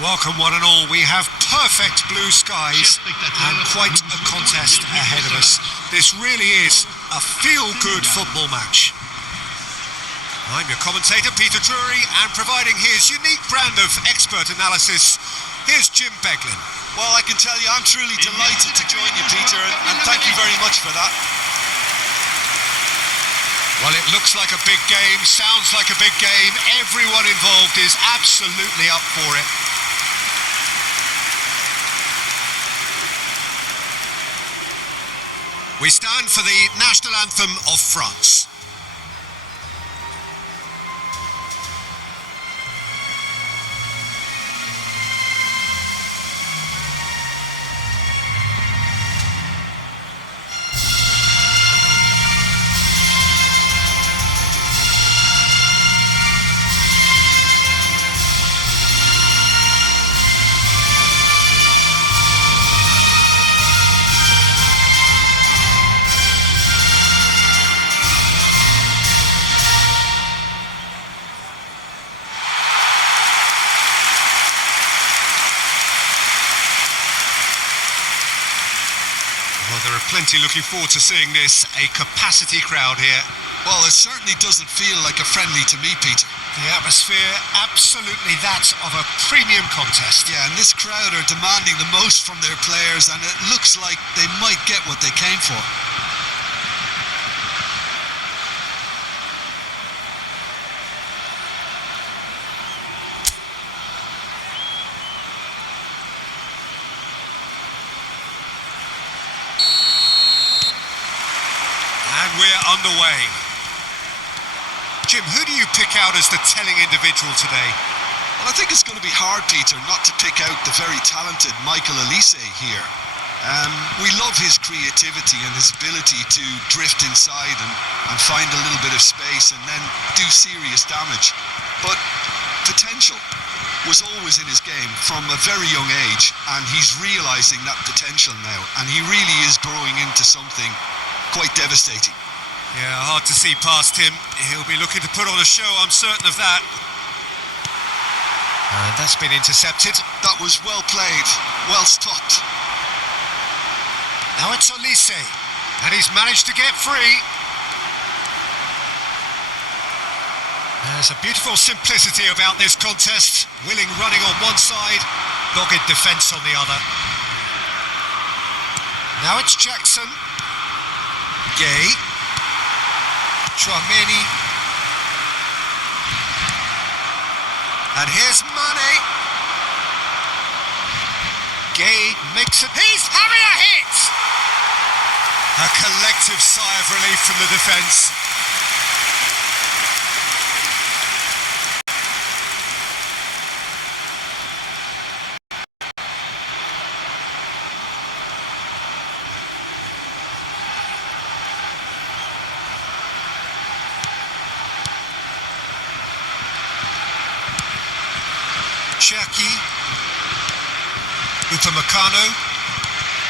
Welcome one and all. We have perfect blue skies and quite a contest ahead of us. This really is a feel-good football match. I'm your commentator, Peter Drury, and providing his unique brand of expert analysis, here's Jim Beglin. Well, I can tell you I'm truly delighted to join you, Peter, and thank you very much for that. Well, it looks like a big game, sounds like a big game. Everyone involved is absolutely up for it. We stand for the national anthem of France. Well, there are plenty looking forward to seeing this. A capacity crowd here. Well, it certainly doesn't feel like a friendly to me, Peter. The atmosphere, absolutely that of a premium contest. Yeah, and this crowd are demanding the most from their players, and it looks like they might get what they came for. And we're underway. Jim, who do you pick out as the telling individual today? Well, I think it's going to be hard, Peter, not to pick out the very talented Michael Olise here. We love his creativity and his ability to drift inside and find a little bit of space and then do serious damage. But potential was always in his game from a very young age, and he's realising that potential now, and he really is growing into something quite devastating. Yeah, hard to see past him. He'll be looking to put on a show, I'm certain of that. And that's been intercepted. That was well played, well stopped. Now it's Olise, and he's managed to get free. There's a beautiful simplicity about this contest. Willing running on one side, dogged defence on the other. Now it's Jackson. Gay. Chouameni. And here's Mane. Gay makes it. He's having a hit! A collective sigh of relief from the defence. Cherki, Upamecano,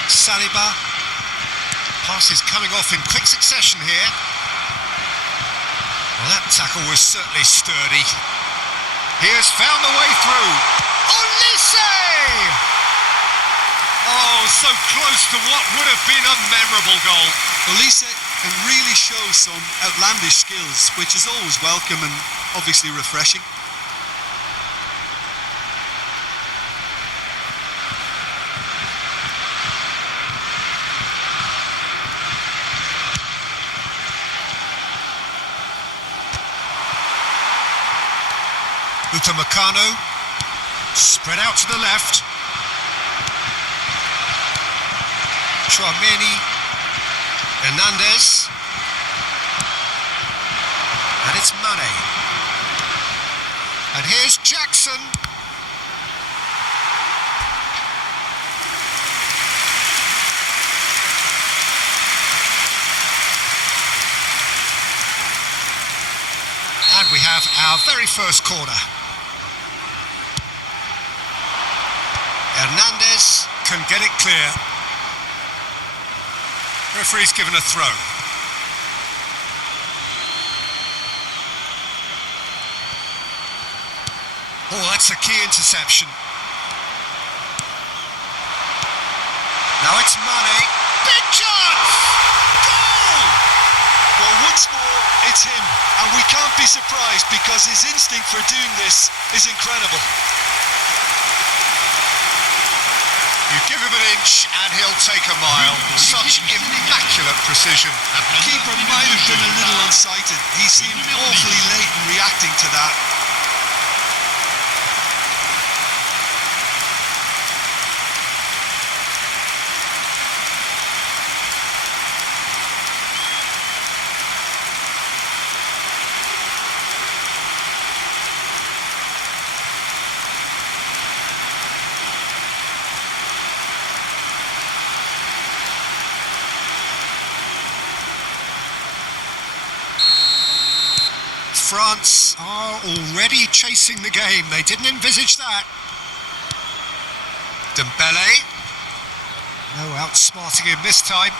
Saliba. Passes coming off in quick succession here. Well, that tackle was certainly sturdy. He has found the way through. Olise! Oh, so close to what would have been a memorable goal. Olise can really show some outlandish skills, which is always welcome and obviously refreshing. Upamecano, spread out to the left. Chouameni, Hernandez, and it's Mane. And here's Jackson. And we have our very first corner. Hernandez can get it clear. Referee's given a throw. Oh, that's a key interception. Now it's Mane. Big chance! Goal! Well, once more, it's him. And we can't be surprised because his instinct for doing this is incredible. You give him an inch and he'll take a mile. Such immaculate precision. The keeper might have been a little unsighted. He seemed awfully late in reacting to that. France are already chasing the game. They didn't envisage that. Dembele. No outsmarting him this time.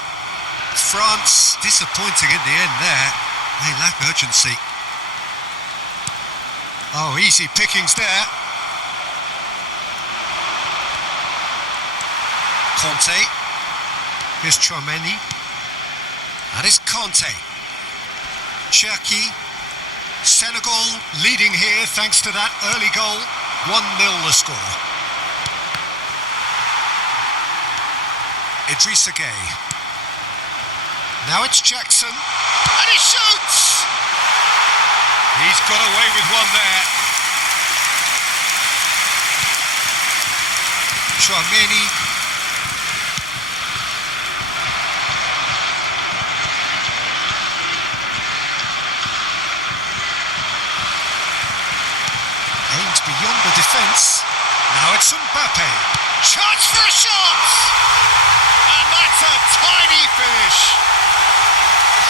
France disappointing in the end there. They lack urgency. Oh, easy pickings there. Conte. Here's Chouameni. That is Conte. Cherki. Senegal leading here thanks to that early goal. 1-0 the score. Idrissa Gueye. Now it's Jackson. And he shoots! He's got away with one there. Chouameni. Aims beyond the defence. Now it's Mbappe. Chance for a shot! And that's a tiny finish.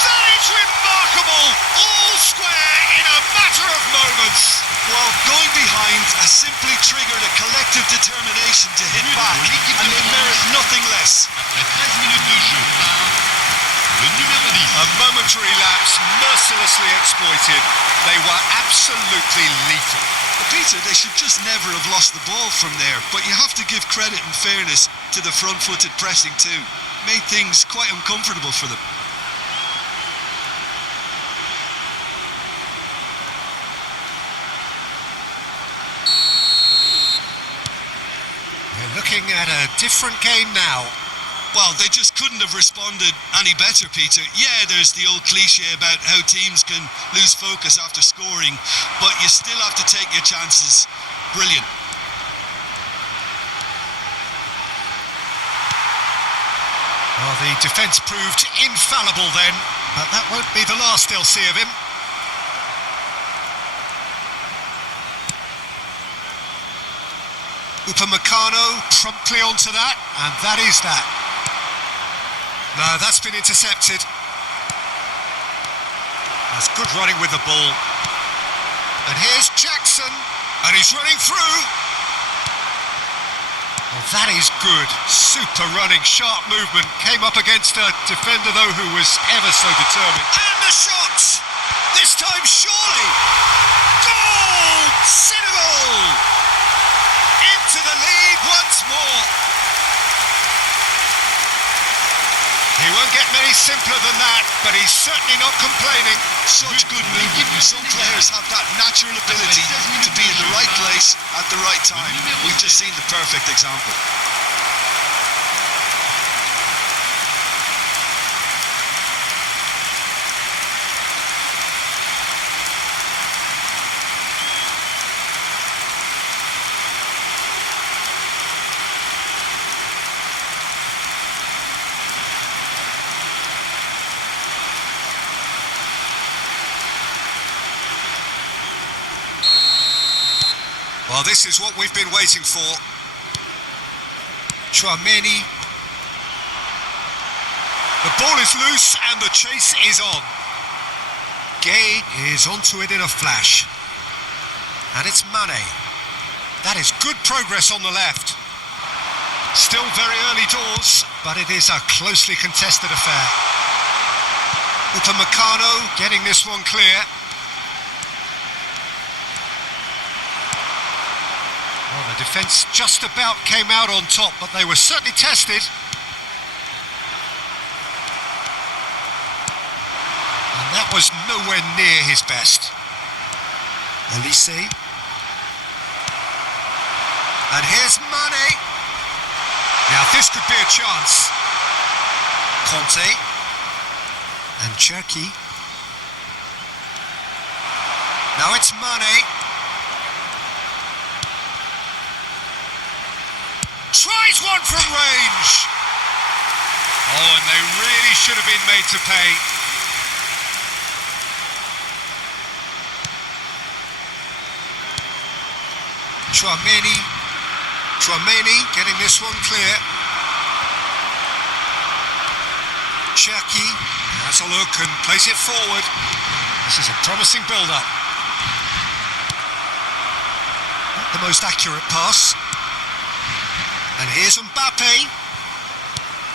That is remarkable. All square in a matter of moments. Well, going behind has simply triggered a collective determination to hit back, and they merit nothing less. A momentary lapse, mercilessly exploited. They were absolutely lethal. But Peter, they should just never have lost the ball from there, but you have to give credit and fairness to the front-footed pressing too. Made things quite uncomfortable for them. We're looking at a different game now. Well, they just couldn't have responded any better, Peter. Yeah, there's the old cliche about how teams can lose focus after scoring, but you still have to take your chances. Brilliant. Well, the defence proved infallible then, but that won't be the last they'll see of him. Upamecano promptly onto that, and that is that. No, that's been intercepted. That's good running with the ball. And here's Jackson, and he's running through. Well, that is good. Super running, sharp movement. Came up against a defender, though, who was ever so determined. And the shot! This time, surely! Goal! Senegal! Into the lead once more. He won't get many simpler than that, but he's certainly not complaining. Such good movement. Some players have that natural ability to be in the right place at the right time. We've just seen the perfect example. Well, this is what we've been waiting for. Chouameni. The ball is loose and the chase is on. Gueye is onto it in a flash. And it's Mane. That is good progress on the left. Still very early doors, but it is a closely contested affair. Upamecano getting this one clear. Well, the defence just about came out on top, but they were certainly tested. That was nowhere near his best. Olise. And here's Mane. Now this could be a chance. Conte. And Cherki. Now it's Mane. Tries one from range. Oh, and they really should have been made to pay. Tchouameni getting this one clear. Cherki has a look and plays it forward. This is a promising build-up. Not the most accurate pass. And here's Mbappe.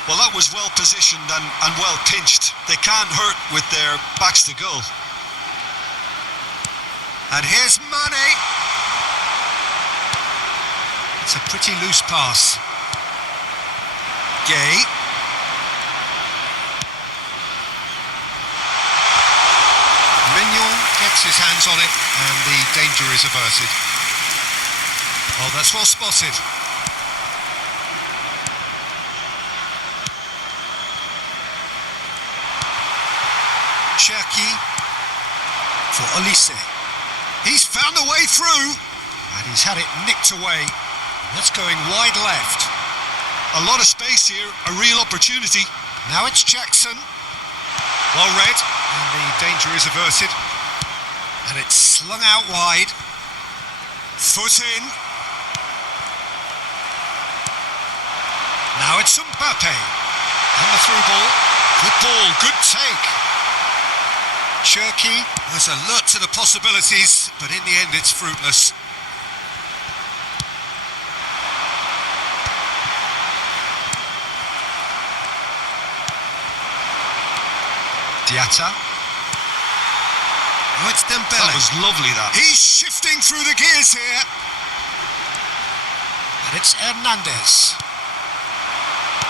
Well, that was well positioned and well pinched. They can't hurt with their backs to goal. And here's Mane. It's a pretty loose pass. Gay. Mignon gets his hands on it and the danger is averted. Oh, that's well spotted. Cherki for Olise. He's found the way through and he's had it nicked away. That's going wide left. A lot of space here, a real opportunity. Now it's Jackson. Well read, and the danger is averted. And it's slung out wide. Foot in. Now it's Mbappe. And the through ball, good take. Cherki was alert to the possibilities, but in the end it's fruitless. Diatta. Oh, it's Dembele. That was lovely, that. He's shifting through the gears here. And it's Hernandez.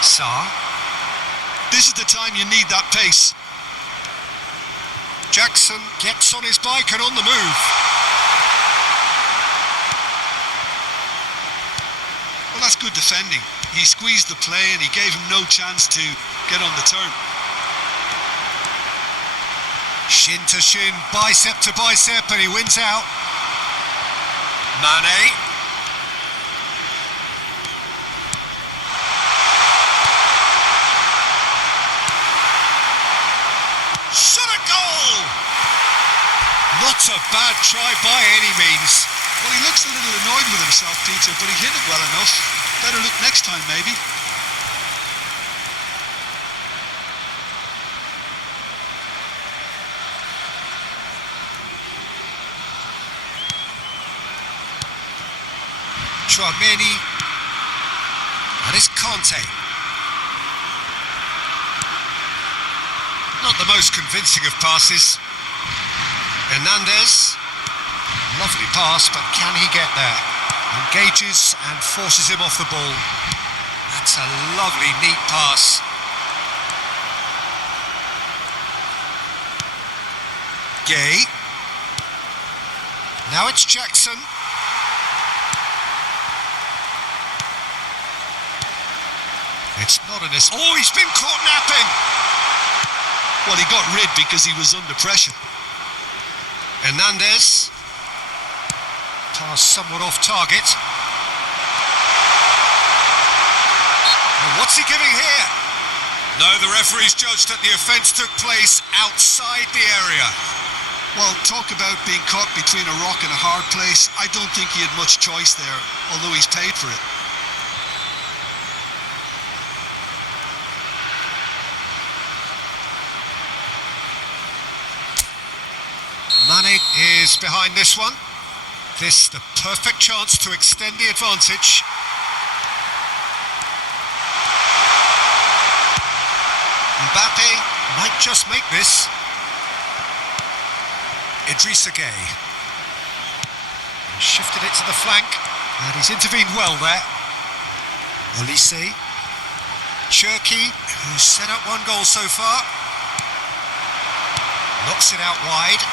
Sarr. This is the time you need that pace. Jackson gets on his bike and on the move. Well, that's good defending. He squeezed the play and he gave him no chance to get on the turn. Shin to shin, bicep to bicep, and he wins out. Mane. Shot a goal! Not a bad try by any means. Well, he looks a little annoyed with himself, Peter, but he hit it well enough. Better look next time, maybe. Tchouameni. And it's Conte. Not the most convincing of passes. Hernandez. Lovely pass, but can he get there? Engages and forces him off the ball. That's a lovely, neat pass. Gay. Now it's Jackson. It's not an... Oh, he's been caught napping! Well, he got rid because he was under pressure. Hernandez. Pass somewhat off target. And what's he giving here? No, the referee's judged that the offence took place outside the area. Well, talk about being caught between a rock and a hard place. I don't think he had much choice there, although he's paid for it. Mane is behind this one. This the perfect chance to extend the advantage. Mbappe might just make this. Idrissa Gueye. He shifted it to the flank, and he's intervened well there. Olise. Cherki, who's set up one goal so far. Knocks it out wide.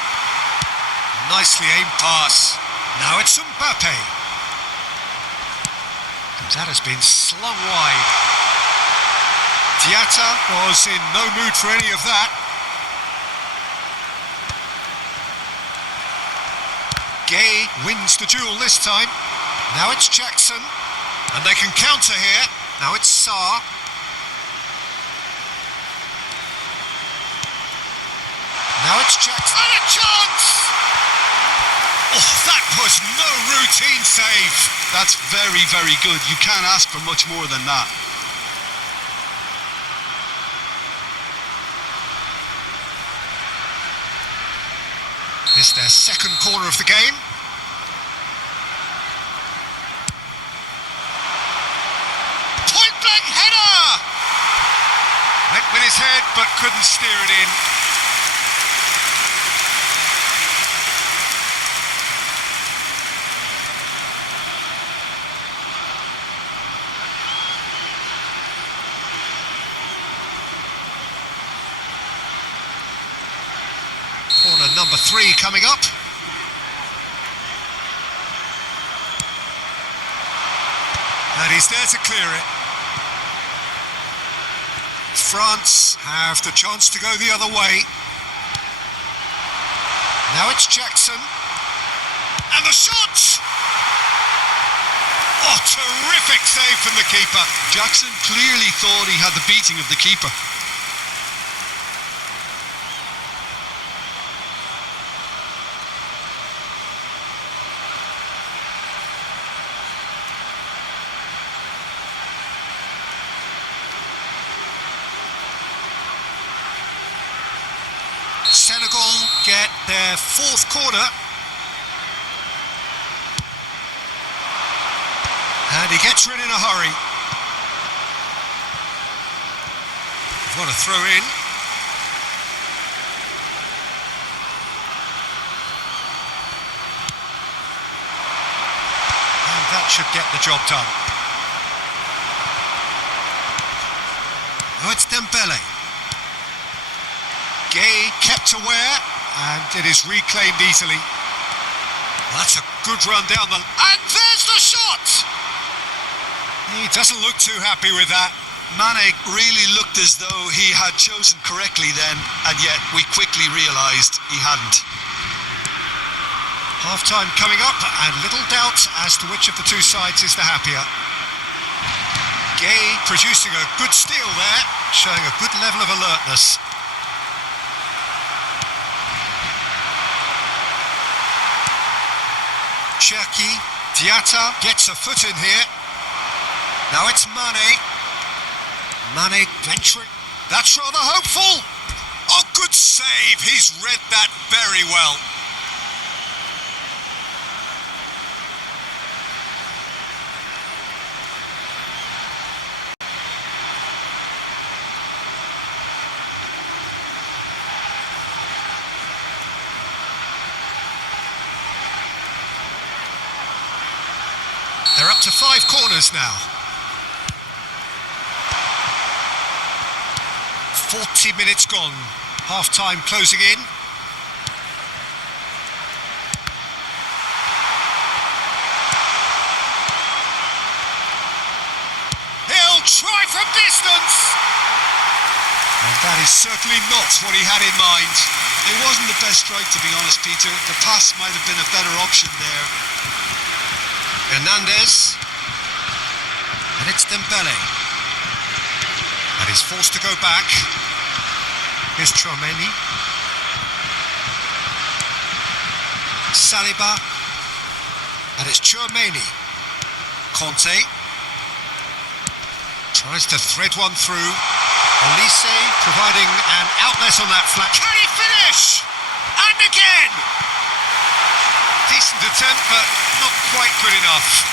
Nicely aimed pass. Now it's Mbappe. That has been slung wide. Diatta was in no mood for any of that. Gay wins the duel this time. Now it's Jackson. And they can counter here. Now it's Sarr. Now it's Jackson. And a chance! Oh, that was no routine save. That's very, very good. You can't ask for much more than that. This is their second corner of the game. Point blank header! Went with his head but couldn't steer it in. Corner number 3 coming up. And he's there to clear it. France have the chance to go the other way. Now it's Jackson. And the shot! Oh, terrific save from the keeper. Jackson clearly thought he had the beating of the keeper. Senegal get their 4th corner. And he gets rid in a hurry. We've got to throw in. And that should get the job done. Oh, it's Dembele. Gay kept aware, and it is reclaimed easily. That's a good run down the... And there's the shot! He doesn't look too happy with that. Mane really looked as though he had chosen correctly then, and yet we quickly realised he hadn't. Half-time coming up, and little doubt as to which of the two sides is the happier. Gay producing a good steal there, showing a good level of alertness. Cherki, Diatta gets a foot in here. Now it's Mane. Mane venturing. That's rather hopeful. Oh, good save. He's read that very well. They're up to 5 corners now. 40 minutes gone. Half-time closing in. He'll try from distance. And that is certainly not what he had in mind. It wasn't the best strike, to be honest, Peter. The pass might have been a better option there. Hernandez. And it's Dembele. And he's forced to go back. Here's Tchouaméni. Saliba. And it's Tchouaméni. Conte. Tries to thread one through. Olise providing an outlet on that flat. Can he finish? And again! Decent attempt, but not quite good enough.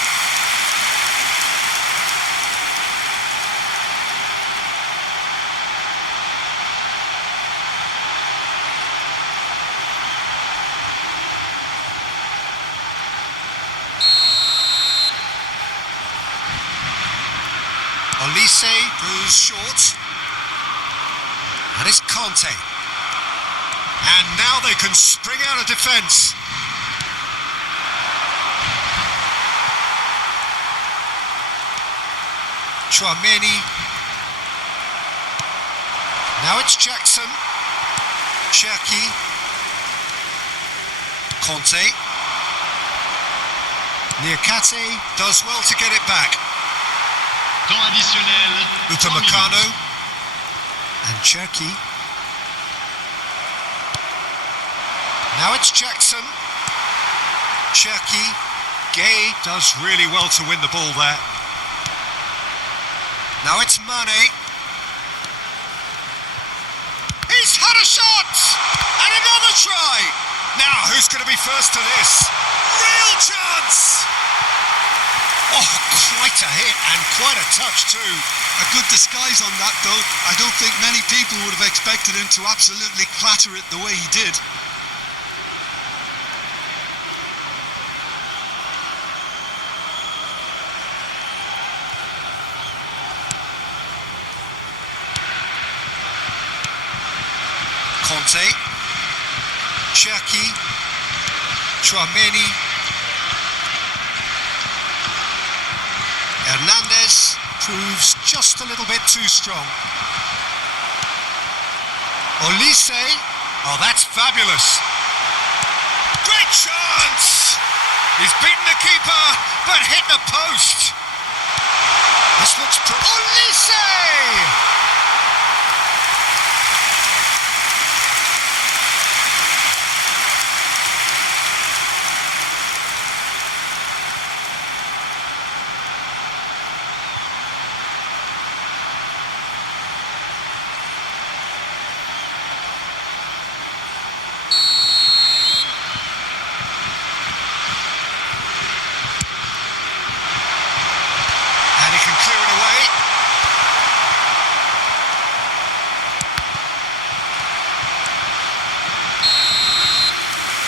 Olise goes short. And it's Conte. And now they can spring out of defence. Chouameni. Now it's Jackson. Cherki. Conte. Niakate does well to get it back. Temps additionnel. 3 minutes. Upamecano. And Cherki. Now it's Jackson. Cherki. Gay does really well to win the ball there. Now it's Mane. He's had a shot! And another try! Now who's going to be first to this? Real chance! Oh, quite a hit and quite a touch too. A good disguise on that though. I don't think many people would have expected him to absolutely clatter it the way he did. Conte, Cherki, Chouameni, Hernandez proves just a little bit too strong. Olise, oh that's fabulous. Great chance! He's beaten the keeper, but hit the post. This looks Olise!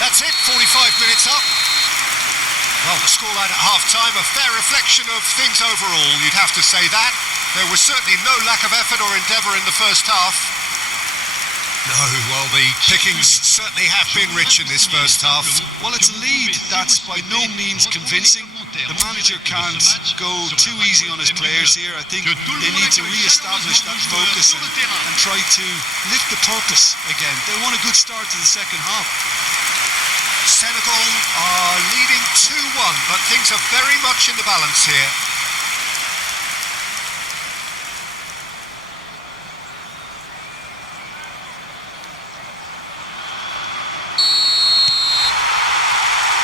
That's it, 45 minutes up. Well, the scoreline at half-time, a fair reflection of things overall, you'd have to say that. There was certainly no lack of effort or endeavour in the first half. No, well, the pickings certainly have been rich in this first half. Well, it's a lead that's by no means convincing. The manager can't go too easy on his players here. I think they need to re-establish that focus and try to lift the purpose again. They want a good start to the second half. Senegal are leading 2-1, but things are very much in the balance here.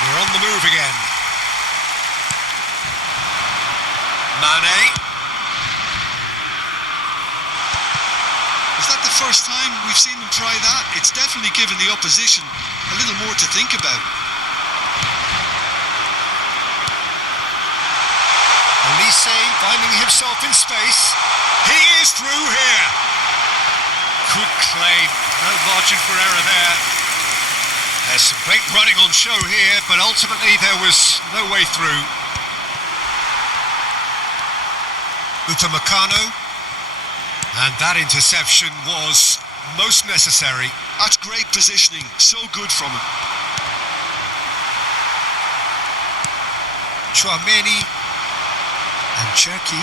We're on the move again. Mane. Is that the first time we've seen them try that? It's definitely given the opposition a little more to think about. Olise finding himself in space. He is through here. Good claim. No margin for error there. There's some great running on show here, but ultimately there was no way through. Upamecano. And that interception was most necessary. That's great positioning. So good from him. Chouameni and Cherki.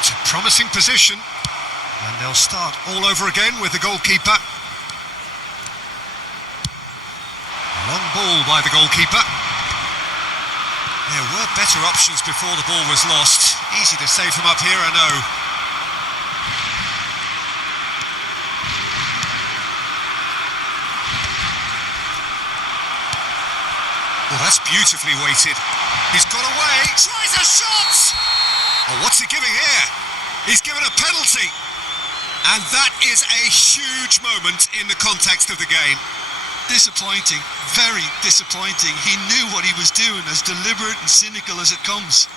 It's a promising position. And they'll start all over again with the goalkeeper. A long ball by the goalkeeper. There were better options before the ball was lost. Easy to say from up here, I know. Well, that's beautifully weighted. He's got away. Tries a shot! Oh, what's he giving here? He's given a penalty. And that is a huge moment in the context of the game. Disappointing, very disappointing. He knew what he was doing, as deliberate and cynical as it comes.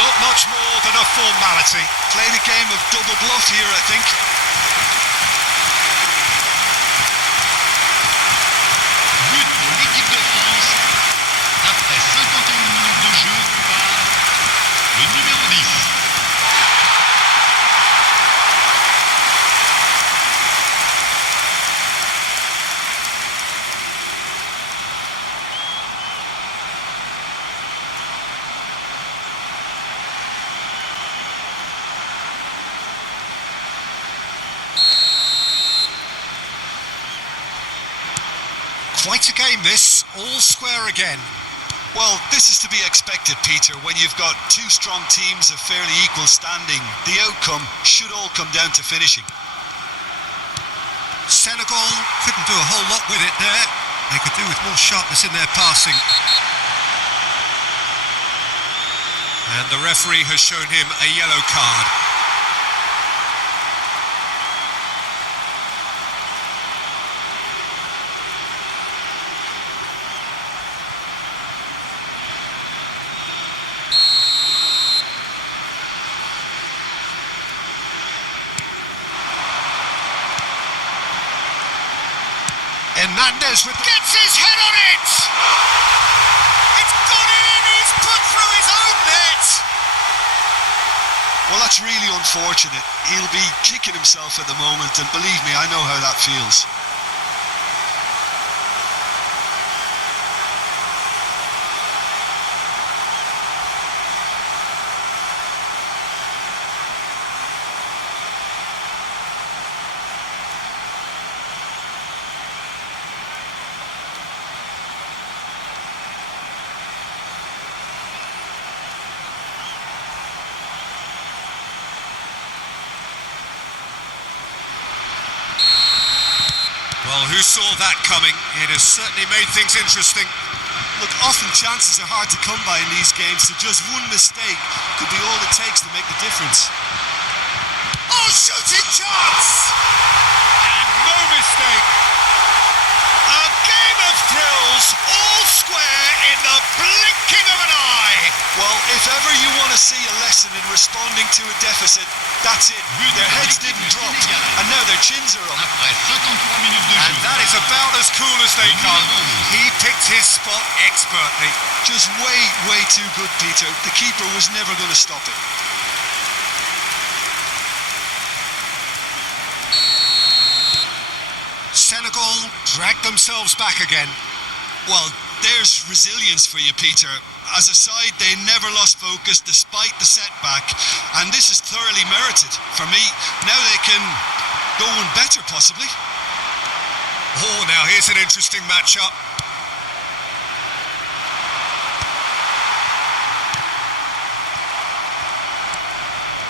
Not much more than a formality. Played a game of double bluff here, I think. But pour l'équipe de France, après 51 minutes de jeu par le numéro 10. Quite a game this, all square again. Well, this is to be expected, Peter. When you've got two strong teams of fairly equal standing, the outcome should all come down to finishing. Senegal couldn't do a whole lot with it there. They could do with more sharpness in their passing. And the referee has shown him a yellow card. Hernandez gets his head on it! It's gone in, he's put through his own net! Well, that's really unfortunate. He'll be kicking himself at the moment, and believe me, I know how that feels. Well, who saw that coming? It has certainly made things interesting. Look, often chances are hard to come by in these games, so just one mistake could be all it takes to make the difference. Oh, shooting chance! And no mistake. A game of thrills, all square in the blinking of an eye. Well, if ever you want to see a lesson in responding to a deficit, that's it. Their heads didn't drop, and now their chins are up. Après 53 minutes de And jeu. that is about as cool as they come. He picked his spot expertly. Just way too good, Peter. The keeper was never going to stop it. Senegal dragged themselves back again. Well, there's resilience for you, Peter. As a side, they never lost focus despite the setback, and this is thoroughly merited. For me, now they can go one better, possibly. Oh, now here's an interesting matchup.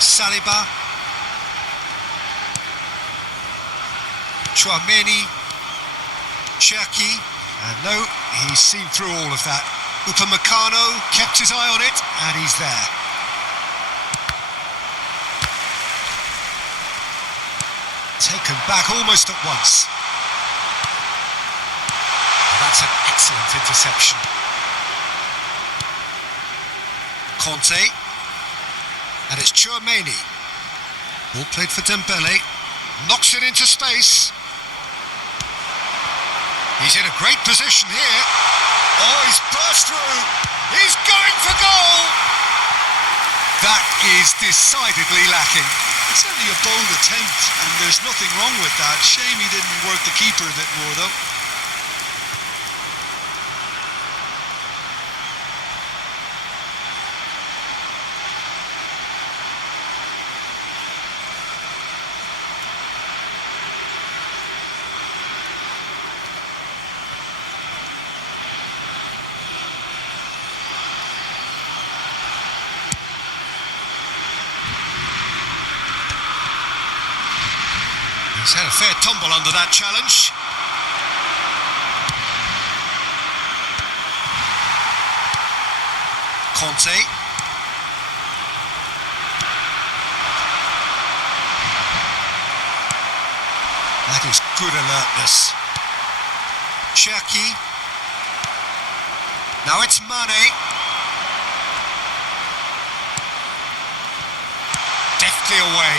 Saliba. Chouameni. Cherki. And no, he's seen through all of that. Upamecano kept his eye on it, and he's there. Taken back almost at once. That's an excellent interception. Conte. And it's Chouameni. Ball played for Dembele. Knocks it into space. He's in a great position here. Oh, he's burst through. He's going for goal. That is decidedly lacking. It's only a bold attempt, and there's nothing wrong with that. Shame he didn't work the keeper a bit more, though. He's had a fair tumble under that challenge. Conte. That is good alertness. Cherki. Now it's Mane. quickly away.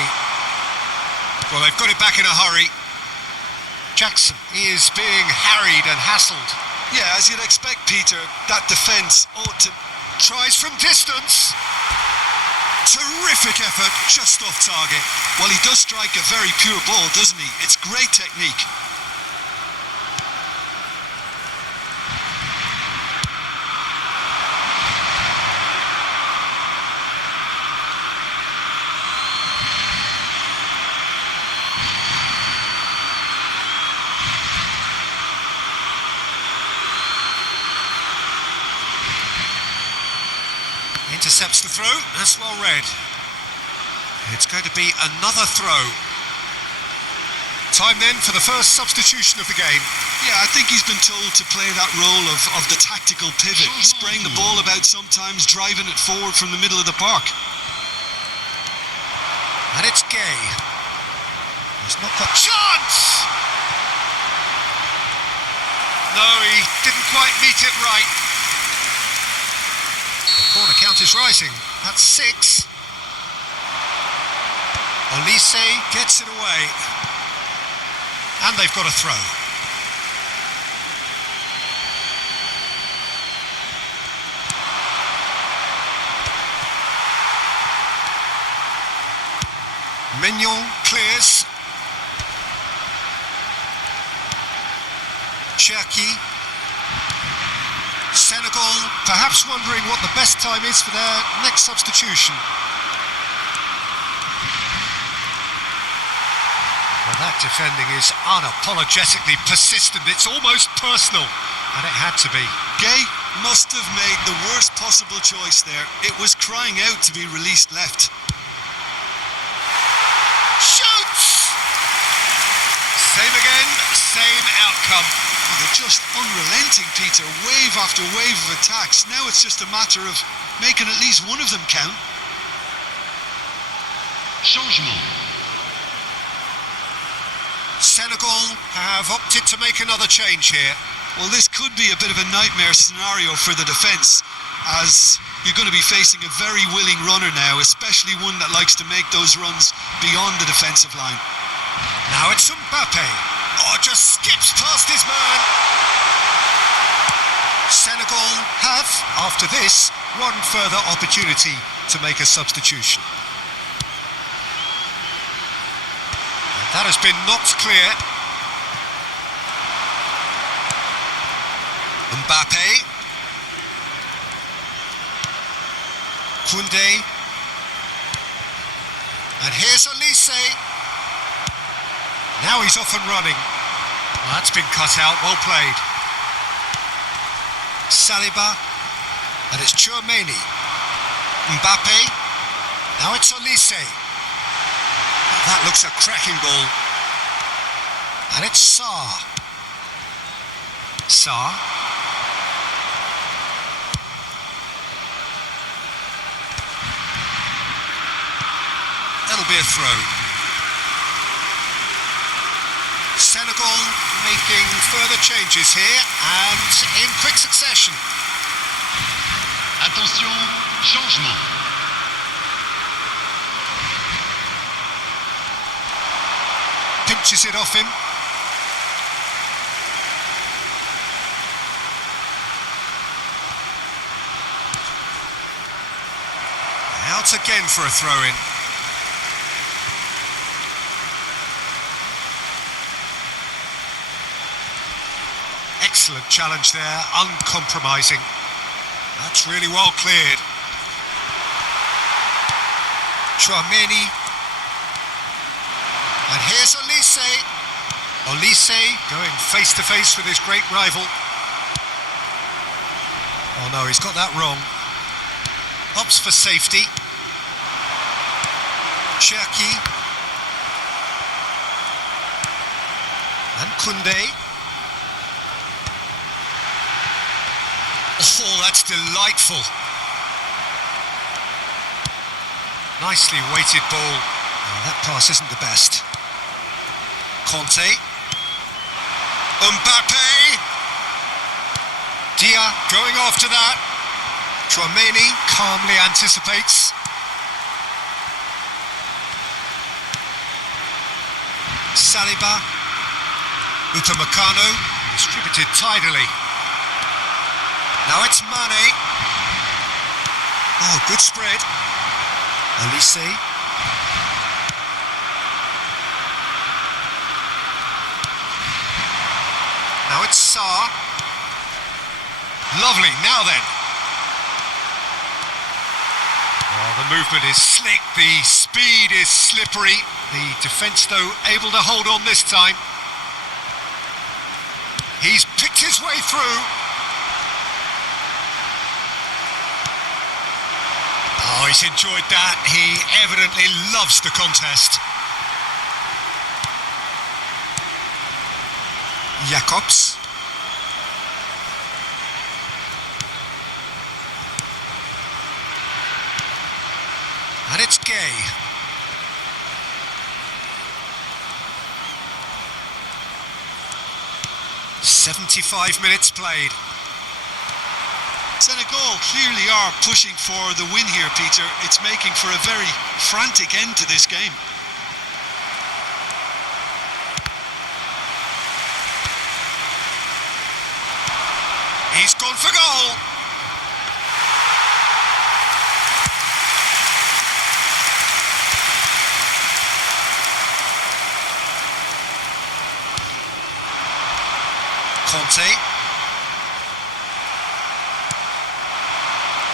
Well, they've got it back in a hurry. Jackson is being harried and hassled. Yeah, as you'd expect, Peter, that defence ought to... Tries from distance. Terrific effort, just off target. Well, he does strike a very pure ball, doesn't he? It's great technique. Intercepts the throw, that's well read. It's going to be another throw. Time then for the first substitution of the game. Yeah, I think he's been told to play that role of the tactical pivot, spraying the ball about sometimes, driving it forward from the middle of the park. And it's Gay. He's not got chance! No, he didn't quite meet it right. The corner count is rising. That's 6. Olise gets it away. And they've got a throw. Mignon clears. Cherki. Senegal perhaps wondering what the best time is for their next substitution. Well, that defending is unapologetically persistent. It's almost personal, and it had to be. Gay must have made the worst possible choice there. It was crying out to be released left. Shoots! Same again, same outcome. Well, they're just unrelenting, Peter. Wave after wave of attacks. Now it's just a matter of making at least one of them count. Changement. Senegal have opted to make another change here. Well, this could be a bit of a nightmare scenario for the defence, as you're going to be facing a very willing runner now, especially one that likes to make those runs beyond the defensive line. Now it's Mbappe. Oh, just skips past his man. Senegal have, after this, one further opportunity to make a substitution. And that has been knocked clear. Mbappe. Koundé. And here's Olise. Now he's off and running. Well, that's been cut out, well played. Saliba. And it's Tchouaméni. Mbappe. Now it's Olise. That looks a cracking ball. And it's Sarr. Sarr. That'll be a throw. Senegal making further changes here and in quick succession. Attention, changement. Pinches it off him. Out again for a throw-in. Excellent challenge there, uncompromising. That's really well cleared. Tchouaméni. And here's Olise. Olise going face to face with his great rival. Oh no, he's got that wrong. Opts for safety. Cherki. And Koundé. Oh, that's delightful. Nicely weighted ball. Oh, that pass isn't the best. Conte. Mbappe. Dia going after that. Tchouaméni calmly anticipates. Saliba. Upamecano, distributed tidily. Now it's Mane. Oh, good spread. Elise. Now it's Sarr. Lovely, now then. Oh, the movement is slick, the speed is slippery. The defence, though, able to hold on this time. He's picked his way through. Oh, he's enjoyed that. He evidently loves the contest. Jacobs. And it's Gay. "75 minutes played." Senegal clearly are pushing for the win here, Peter. It's making for a very frantic end to this game. He's gone for goal. Conte.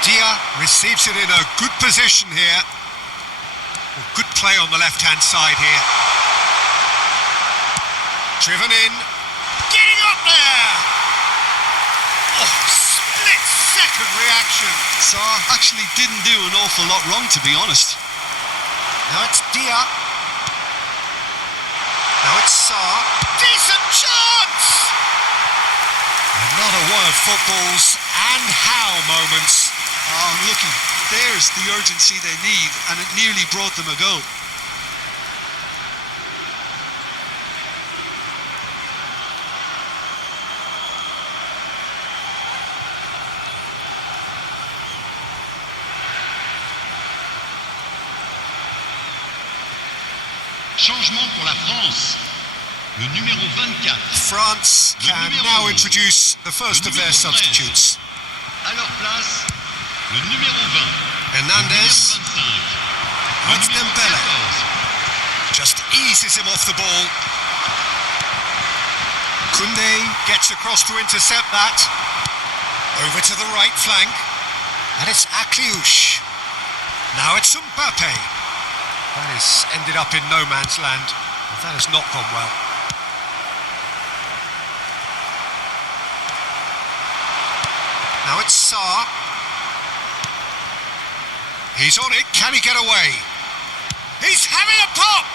Dia receives it in a good position here. Well, good play on the left-hand side here. Driven in. Getting up there! Oh, split-second reaction. Sarr actually didn't do an awful lot wrong, to be honest. Now it's Dia. Now it's Sarr. Decent chance! Another one of football's and how moments. Oh, looky, there's the urgency they need, and it nearly brought them a goal. Changement pour la France. Le numéro 24. France can now introduce the first of their substitutes. À leur place, le numéro 20. Hernandez. Le numéro 25. That's Le numéro Dembele. 14. Just eases him off the ball. Koundé gets across to intercept that. Over to the right flank. And it's Akliouche. Now it's Mbappe. That has ended up in no man's land. But that has not gone well. Now it's Sarr. He's on it. Can he get away? He's having a pop!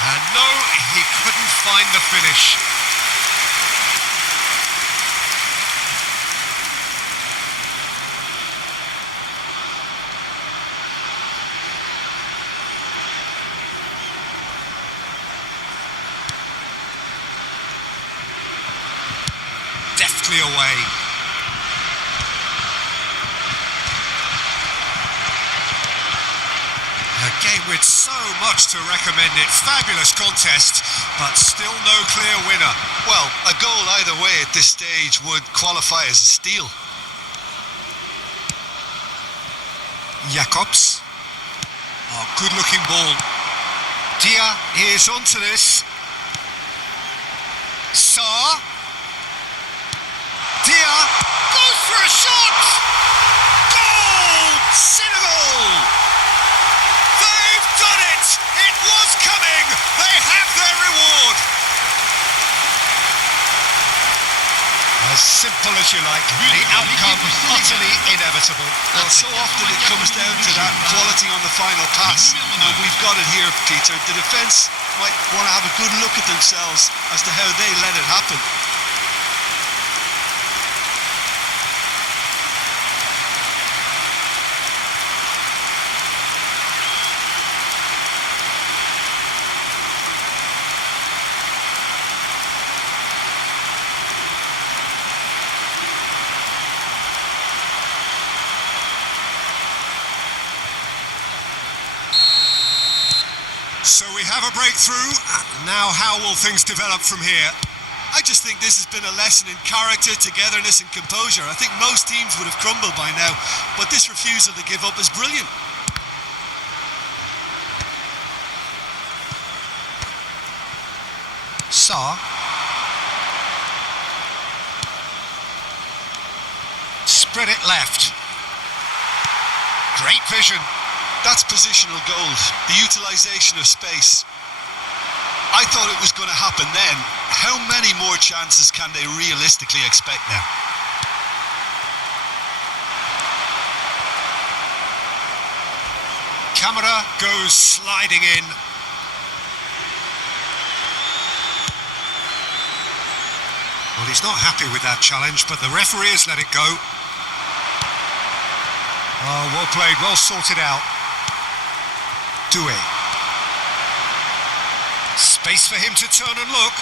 And no, he couldn't find the finish. Deftly away. A game with so much to recommend it. Fabulous contest, but still no clear winner. Well, a goal either way at this stage would qualify as a steal. Jacobs. Oh, good looking ball. Dia is onto this. Sarr. Dia goes for a shot! Goal! Senegal! They've done it! It was coming! They have their reward! As simple as you like, the outcome utterly inevitable. Well, so often it comes down to that quality on the final pass. And we've got it here, Peter. The defence might want to have a good look at themselves as to how they let it happen. So we have a breakthrough. Now how will things develop from here? I just think this has been a lesson in character, togetherness and composure. I think most teams would have crumbled by now, but this refusal to give up is brilliant. Sarr. Spread it left. Great vision. That's positional gold, the utilisation of space. I thought it was going to happen then. How many more chances can they realistically expect now? Camera goes sliding in. Well, he's not happy with that challenge, but the referee has let it go. Oh, well played, well sorted out. Doué. Space for him to turn and look.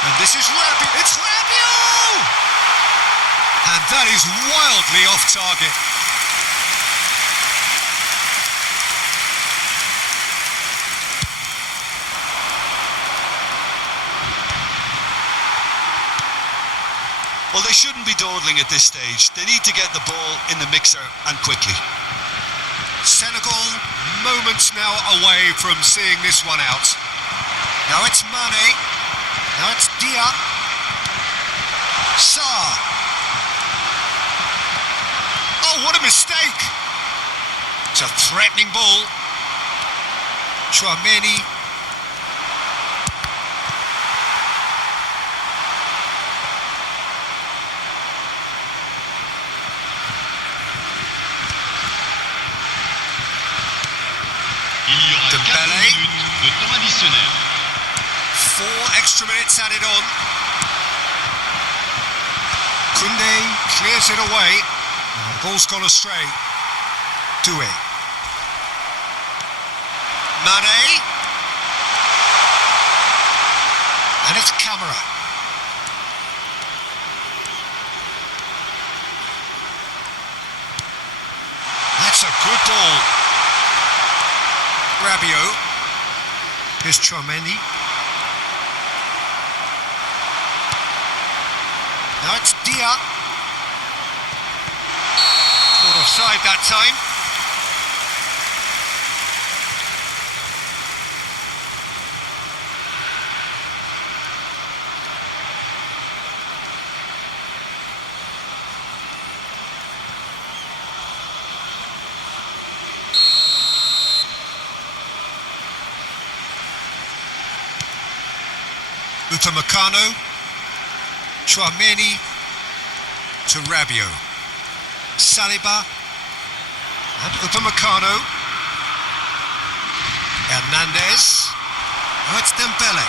And this is Rabiot. It's Rabiot! And that is wildly off target. Well, they shouldn't be dawdling at this stage. They need to get the ball in the mixer and quickly. Senegal moments now away from seeing this one out. Now it's Mane. Now it's Dia. Sarr. Oh, what a mistake! It's a threatening ball. Chouameni. Il y aura 4 minutes de temps additionnel. 4 extra minutes added on. Koundé clears it away. Oh, the ball's gone astray. Doué. Mane. And it's Camera. That's a good ball. Rabiot. Here's Chouameni. Now it's Dia. Caught offside that time. Upamecano, Chouameni to Rabiot, Saliba and Upamecano, Hernandez, oh it's Dembele,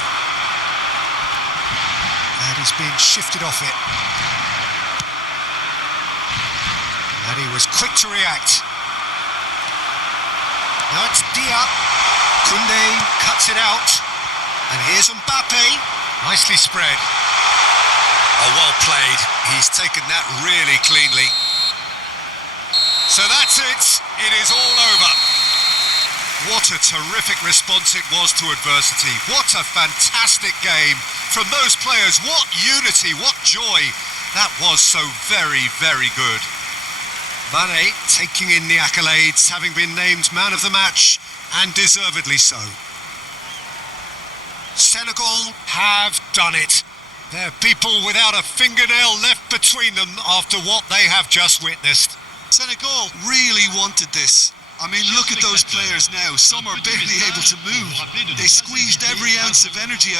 and he's being shifted off it, and he was quick to react. Now it's Dia, Koundé cuts it out, and here's Mbappe. Nicely spread. Oh, well played. He's taken that really cleanly. So that's it. It is all over. What a terrific response it was to adversity. What a fantastic game from those players. What unity, what joy. That was so very, very good. Mane taking in the accolades, having been named man of the match, and deservedly so. Senegal have done it. They're people without a fingernail left between them after what they have just witnessed. Senegal really wanted this. I mean, look at those players now. Some are barely able to move. They squeezed every ounce of energy out of